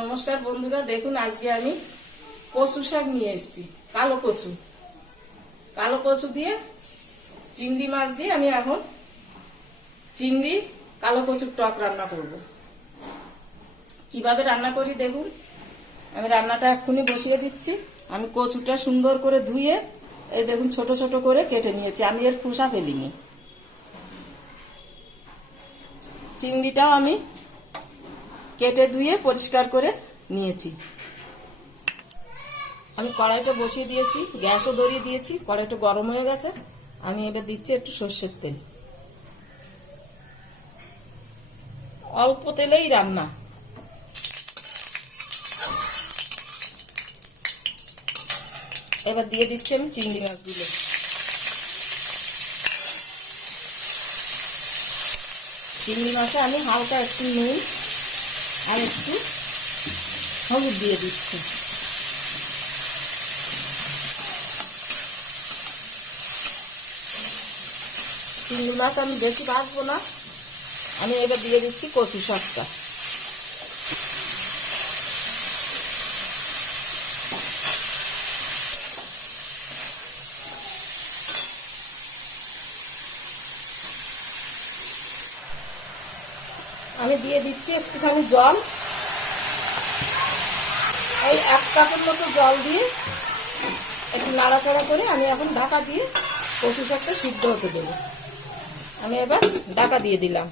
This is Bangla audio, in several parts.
নমস্কার বন্ধুরা, দেখুন আজকে আমি কচু শাক নিয়ে এসেছি। কালো কচু দিয়ে চিংড়ি মাছ দিয়ে আমি এখন চিংড়ি কালো কচুর টক রান্না করব। কিভাবে রান্না করি দেখুন। আমি রান্নাটা এক্ষুনি বসিয়ে দিচ্ছি। আমি কচুটা সুন্দর করে ধুয়ে এই দেখুন ছোট ছোট করে কেটে নিয়েছি। আমি এর খোসা ফেলিনি। চিংড়িটাও আমি কেটে ধুয়ে পরিষ্কার করে নিয়েছি। আমি কড়াইটা বসিয়ে দিয়েছি, গ্যাসও ধরিয়ে দিয়েছি। কড়াইটা গরম হয়ে গেছে। আমি এবার দিচ্ছি একটু সর্ষের তেল। অল্প তেলেই রান্না। এবার দিয়ে দিচ্ছি আমি চিংড়ি মাছগুলো। চিংড়ি মাছে আমি হালকা একটু নুন আর একটু হলুদ দিয়ে দিচ্ছি। চিংড়ি মাছ আমি বেশি ভাজবো না। আমি এবার দিয়ে দিচ্ছি কচু শাকটা। আমি দিয়ে দিচ্ছি একটুখানি জল। এই 1 কাপের মতো জল দিয়ে একটু নাড়াচাড়া করে আমি এখন ঢাকা দিয়ে কচু শাকটা সিদ্ধ হতে দেবো। আমি এবার ঢাকা দিয়ে দিলাম।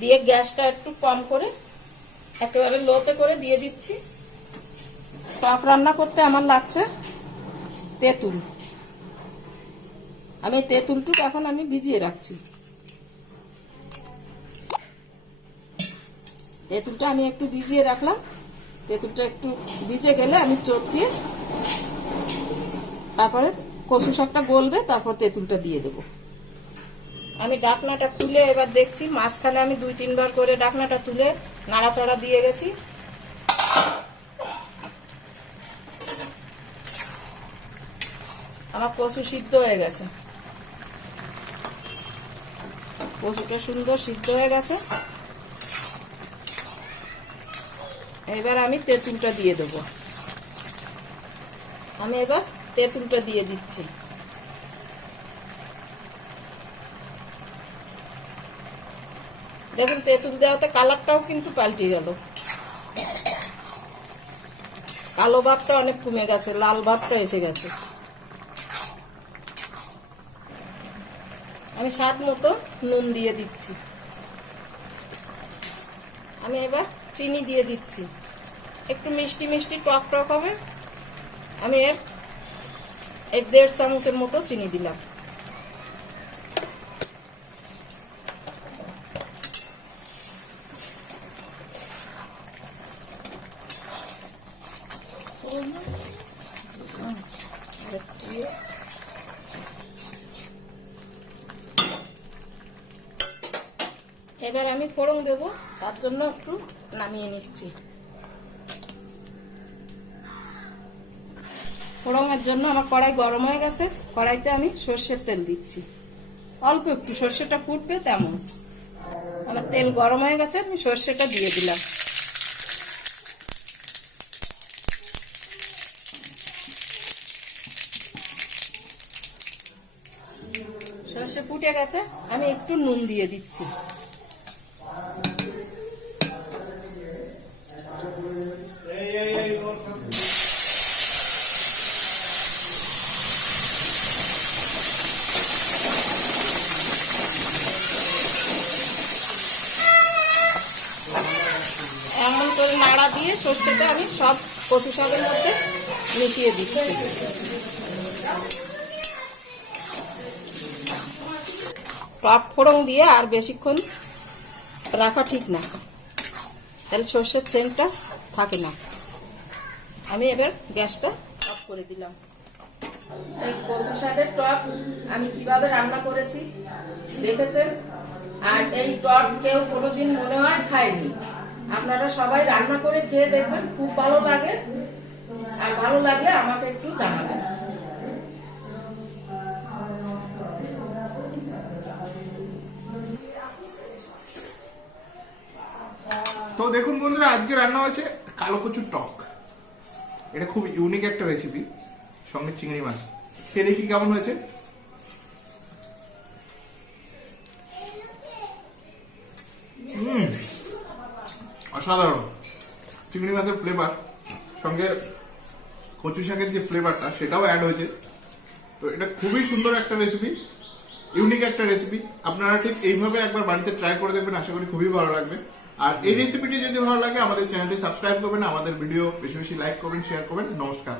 দিয়ে গ্যাসটা একটু কম করে একেবারে লোতে করে দিয়ে দিচ্ছি। টক রান্না করতে আমার লাগছে তেঁতুল। আমি তেঁতুলটুকু এখন আমি ভিজিয়ে রাখছি। তেঁতুলটা আমি একটু ভিজিয়ে রাখলাম। তেঁতুলটা একটু ভিজে গেলে আমি চটকিয়ে তারপরে কচু শাকটা গলবে, তারপর তেঁতুলটা দিয়ে দেবো। আমি ঢাকনাটা খুলে এবার দেখছি। মাঝখানে আমি 2-3 বার করে ঢাকনাটা তুলে নাড়াচাড়া দিয়ে গেছি। আমার কচু সিদ্ধ হয়ে গেছে। কচুটা সুন্দর সিদ্ধ হয়ে গেছে। এবার আমি তেঁতুলটা দিয়ে দেবো। আমি এবার তেঁতুলটা দিয়ে দিচ্ছি। দেখুন তেঁতুল দেওয়াতে কালারটাও কিন্তু পাল্টে গেল। কালো ভাবটা অনেক কমে গেছে, লাল ভাবটা এসে গেছে। আমি স্বাদ মতো নুন দিয়ে দিচ্ছি। আমি এবার চিনি দিয়ে দিচ্ছি। একটু মিষ্টি মিষ্টি টক টক হবে। আমি এর 1.5 চামচের মতো চিনি দিলাম। এবার আমি ফোড়ন দেবো, তার জন্য একটু নামিয়ে নিচ্ছি। ফোড়নের জন্য আমার কড়াই গরম হয়ে গেছে। কড়াইতে আমি সর্ষের তেল দিচ্ছি। অল্প একটু, সর্ষেটা ফুটবে তেমন। আমার তেল গরম হয়ে গেছে, আমি সর্ষেটা দিয়ে দিলাম। সর্ষে ফুটে গেছে, আমি একটু নুন দিয়ে দিচ্ছি। এমন করে নাড়া দিয়ে সর্ষেটা আমি সব কচু শাকের মধ্যে মিশিয়ে দিচ্ছি। টক ফোড়ন দিয়ে আর বেশিক্ষণ রাখা ঠিক না, তাহলে সর্ষের সেন্টটা থাকে না। আমি এবার গ্যাসটা অফ করে দিলাম। এই কচু শাকের টক আমি কিভাবে রান্না করেছি দেখেছেন। আর এই টক কেউ কোনোদিন মনে হয় খায়নি। আপনারা সবাই রান্না করে খেয়ে দেখবেন, খুব ভালো লাগে। আর ভালো লাগলে আমাকে একটু জানাবেন। তো দেখুন বন্ধুরা, আজকে রান্না হয়েছে কালো কচুর টক। এটা খুব ইউনিক একটা রেসিপি, সঙ্গে চিংড়ি মাছ। খেয়ে দেখি কেমন হয়েছে। অসাধারণ। চিংড়ি মাছের ফ্লেভার সঙ্গে কচু শাকের যে ফ্লেভারটা সেটাও অ্যাড হয়েছে। তো এটা খুবই সুন্দর একটা রেসিপি, ইউনিক একটা রেসিপি। আপনারা ঠিক এইভাবে একবার বাড়িতে ট্রাই করে দেখবেন, আশা করি খুবই ভালো লাগবে। আর এই রেসিপিটি যদি ভালো লাগে আমাদের চ্যানেলটি সাবস্ক্রাইব করবেন, আমাদের ভিডিও বেশি বেশি লাইক করবেন, শেয়ার করবেন। নমস্কার।